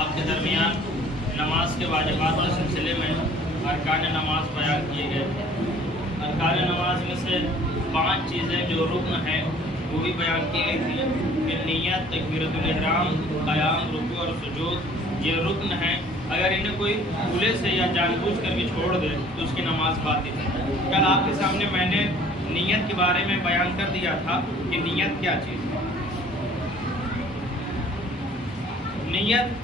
آپ کے درمیان نماز کے واجبات کے سلسلے میں ارکان نماز بیان کیے گئے تھے۔ ارکان نماز میں سے 5 چیزیں جو رکن ہیں وہ بھی بیان کی گئی تھی کہ نیت، تکبیرۃ الاحرام، قیام، رکوع اور سجود یہ رکن ہیں۔ اگر انہیں کوئی بھولے سے یا جان بوجھ کر بھی چھوڑ دے تو اس کی نماز باطل ہے۔ کل آپ کے سامنے میں نے نیت کے بارے میں بیان کر دیا تھا کہ نیت کیا چیز ہے۔ نیت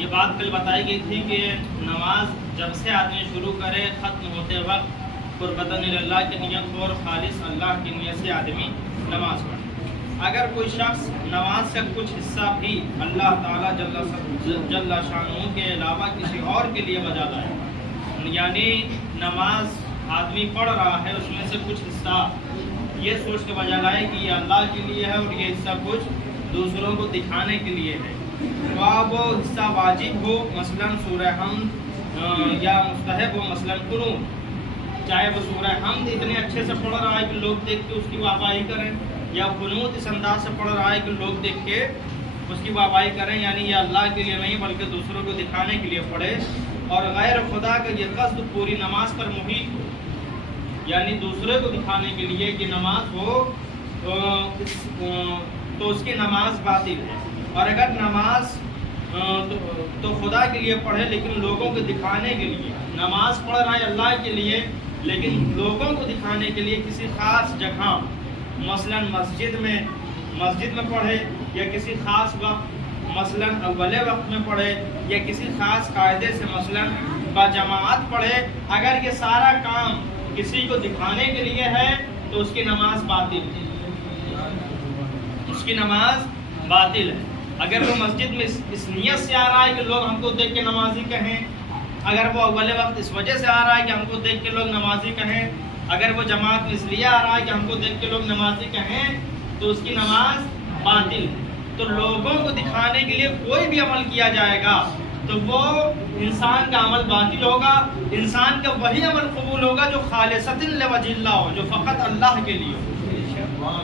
یہ بات کل بتائی گئی تھی کہ نماز جب سے آدمی شروع کرے ختم ہوتے وقت قربتاً اللہ کی نیت ہو اور خالص اللہ کی نیت سے آدمی نماز پڑھے۔ اگر کوئی شخص نماز کا کچھ حصہ بھی اللہ تعالیٰ جل شانہ کے علاوہ کسی اور کے لیے بجا لائے، یعنی نماز آدمی پڑھ رہا ہے اس میں سے کچھ حصہ یہ سوچ کے بجا لائے کہ یہ اللہ کے لیے ہے اور یہ حصہ کچھ دوسروں کو دکھانے کے لیے ہے، تو اب وہ حصہ واجب ہو مثلاً سورہ حمد یا مستحب ہو مثلاً قنوت، چاہے وہ سورہ حمد اتنے اچھے سے پڑھ رہا ہے کہ لوگ دیکھ کے اس کی واہواہی کریں، یا قنوت اس انداز سے پڑھ رہا ہے کہ لوگ دیکھ کے اس کی واہواہی کریں، یعنی یہ اللہ کے لیے نہیں بلکہ دوسروں کو دکھانے کے لیے پڑھے، اور غیر خدا کا یہ قصد پوری نماز پر محیط ہو، یعنی دوسرے کو دکھانے کے لیے کہ نماز ہو تو اس کی نماز باطل ہے۔ اور اگر نماز تو خدا کے لیے پڑھے لیکن لوگوں کو دکھانے کے لیے، نماز پڑھ رہا ہے اللہ کے لیے لیکن لوگوں کو دکھانے کے لیے کسی خاص جگہ مثلاً مسجد میں پڑھے، یا کسی خاص وقت مثلاً اول وقت میں پڑھے، یا کسی خاص قاعدے سے مثلاً باجماعت پڑھے، اگر یہ سارا کام کسی کو دکھانے کے لیے ہے تو اس کی نماز باطل ہے، اس کی نماز باطل ہے۔ اگر وہ مسجد میں اس نیت سے آ رہا ہے کہ لوگ ہم کو دیکھ کے نمازی کہیں، اگر وہ اول وقت اس وجہ سے آ رہا ہے کہ ہم کو دیکھ کے لوگ نمازی کہیں، اگر وہ جماعت میں اس لیے آ رہا ہے کہ ہم کو دیکھ کے لوگ نمازی کہیں، تو اس کی نماز باطل ہے۔ تو لوگوں کو دکھانے کے لیے کوئی بھی عمل کیا جائے گا تو وہ انسان کا عمل باطل ہوگا، انسان کا وہی عمل قبول ہوگا جو خالصۃ لوجہ اللہ ہو، جو فقط اللہ کے لیے ہو۔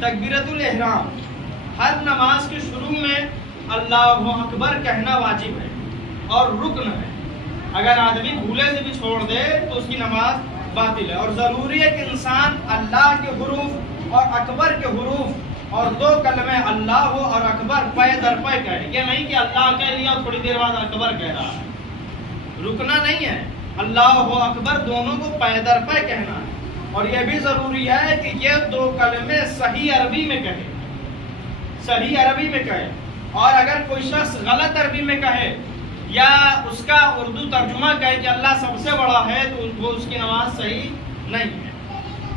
تکبیرۃ الاحرام، ہر نماز کے شروع میں اللہ اکبر کہنا واجب ہے اور رکن ہے۔ اگر آدمی بھولے سے بھی چھوڑ دے تو اس کی نماز باطل ہے، اور ضروری ہے کہ انسان اللہ کے حروف اور اکبر کے حروف اور 2 کلمے اللہ ہو اور اکبر پے در پے کہے، یہ نہیں کہ اللہ کہہ لیا تھوڑی دیر بعد اکبر کہہ رہا ہے، رکنا نہیں ہے، اللہ ہو اکبر دونوں کو پے در پے کہنا ہے۔ اور یہ بھی ضروری ہے کہ یہ 2 کلمے صحیح عربی میں کہے، صحیح عربی میں کہے، اور اگر کوئی شخص غلط عربی میں کہے یا اس کا اردو ترجمہ کہے کہ اللہ سب سے بڑا ہے تو وہ اس کی نماز صحیح نہیں ہے۔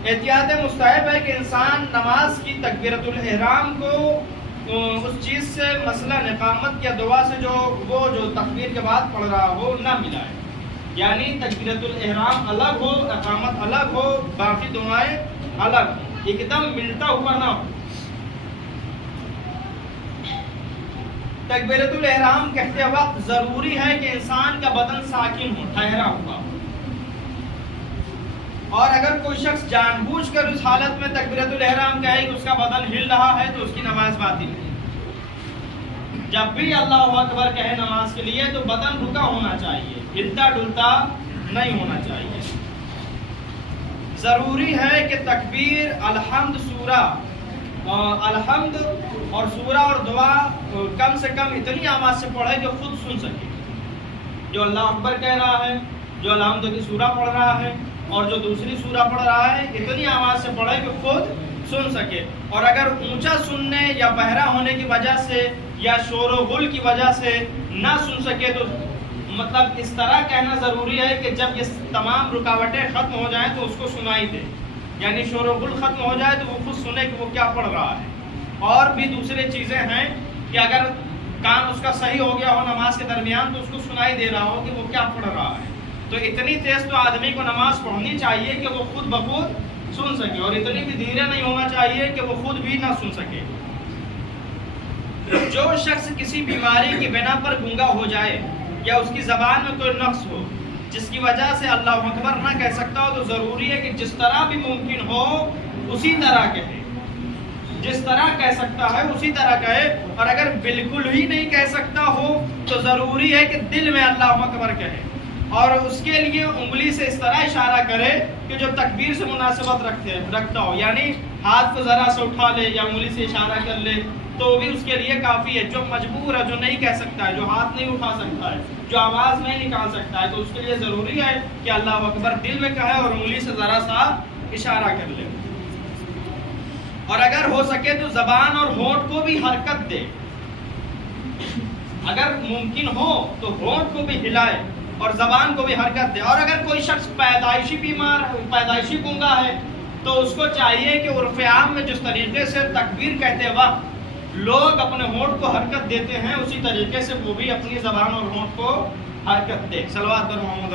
احتیاط مستحب ہے کہ انسان نماز کی تکبیرۃ الاحرام کو اس چیز سے مثلا اقامت یا دعا سے جو تکبیر کے بعد پڑھ رہا ہو نہ ملائے، یعنی تکبیرۃ الاحرام الگ ہو، اقامت الگ ہو، باقی دعائیں الگ ہوں، ایک دم ملتا ہوا نہ ہو۔ تکبیرۃ الاحرام کہتے وقت ضروری ہے کہ انسان کا بدن ساکن ہو، ٹھہرا ہوا ہو، اور اگر کوئی شخص جان بوجھ کر اس حالت میں تکبیرۃ الاحرام کہے کہ اس کا بدن ہل رہا ہے تو اس کی نماز باطل ہے۔ جب بھی اللہ اکبر کہے نماز کے لیے تو بدن رکا ہونا چاہیے، ہلتا ڈلتا نہیں ہونا چاہیے۔ ضروری ہے کہ تکبیر، الحمد سورہ اور سورہ اور دعا کم سے کم اتنی آواز سے پڑھے جو خود سن سکے، جو اللہ اکبر کہہ رہا ہے، جو الحمد کی سورہ پڑھ رہا ہے اور جو دوسری سورہ پڑھ رہا ہے، اتنی آواز سے پڑھے کہ خود سن سکے۔ اور اگر اونچا سننے یا بہرا ہونے کی وجہ سے یا شور و غل کی وجہ سے نہ سن سکے تو مطلب اس طرح کہنا ضروری ہے کہ جب یہ تمام رکاوٹیں ختم ہو جائیں تو اس کو سنائی دے، یعنی شور و غل ختم ہو جائے تو وہ خود سنے کہ وہ کیا پڑھ رہا ہے۔ اور بھی دوسرے چیزیں ہیں کہ اگر کان اس کا صحیح ہو گیا ہو نماز کے درمیان تو اس کو سنائی دے رہا ہو کہ وہ کیا پڑھ رہا ہے، تو اتنی تیز تو آدمی کو نماز پڑھنی چاہیے کہ وہ خود بخود سن سکے، اور اتنی بھی دھیرے نہیں ہونا چاہیے کہ وہ خود بھی نہ سن سکے۔ جو شخص کسی بیماری کی بنا پر گنگا ہو جائے یا اس کی زبان میں کوئی نقص ہو جس کی وجہ سے اللہ اکبر نہ کہہ سکتا ہو تو ضروری ہے کہ جس طرح بھی ممکن ہو اسی طرح کہے، جس طرح کہہ سکتا ہے اسی طرح کہے، اور اگر بالکل ہی نہیں کہہ سکتا ہو تو ضروری ہے کہ دل میں اللہ اکبر کہے، اور اس کے لیے انگلی سے اس طرح اشارہ کرے کہ جو تکبیر سے مناسبت رکھتا ہو، یعنی ہاتھ کو ذرا سے اٹھا لے یا انگلی سے اشارہ کر لے تو بھی اس کے لیے کافی ہے۔ جو مجبور ہے، جو نہیں کہہ سکتا ہے، جو ہاتھ نہیں اٹھا سکتا ہے، جو آواز نہیں نکال سکتا ہے، تو اس کے لیے ضروری ہے کہ اللہ اکبر دل میں کہے اور انگلی سے ذرا سا اشارہ کر لے، اور اگر ہو سکے تو زبان اور ہونٹ کو بھی حرکت دے، اگر ممکن ہو تو ہونٹ کو بھی ہلائے اور زبان کو بھی حرکت دے۔ اور اگر کوئی شخص پیدائشی گونگا ہے تو اس کو چاہیے کہ عرف عام میں جس طریقے سے تکبیر کہتے وقت لوگ اپنے ہونٹ کو حرکت دیتے ہیں، اسی طریقے سے وہ بھی اپنی زبان اور ہونٹ کو حرکت دے۔ صلوات پر محمد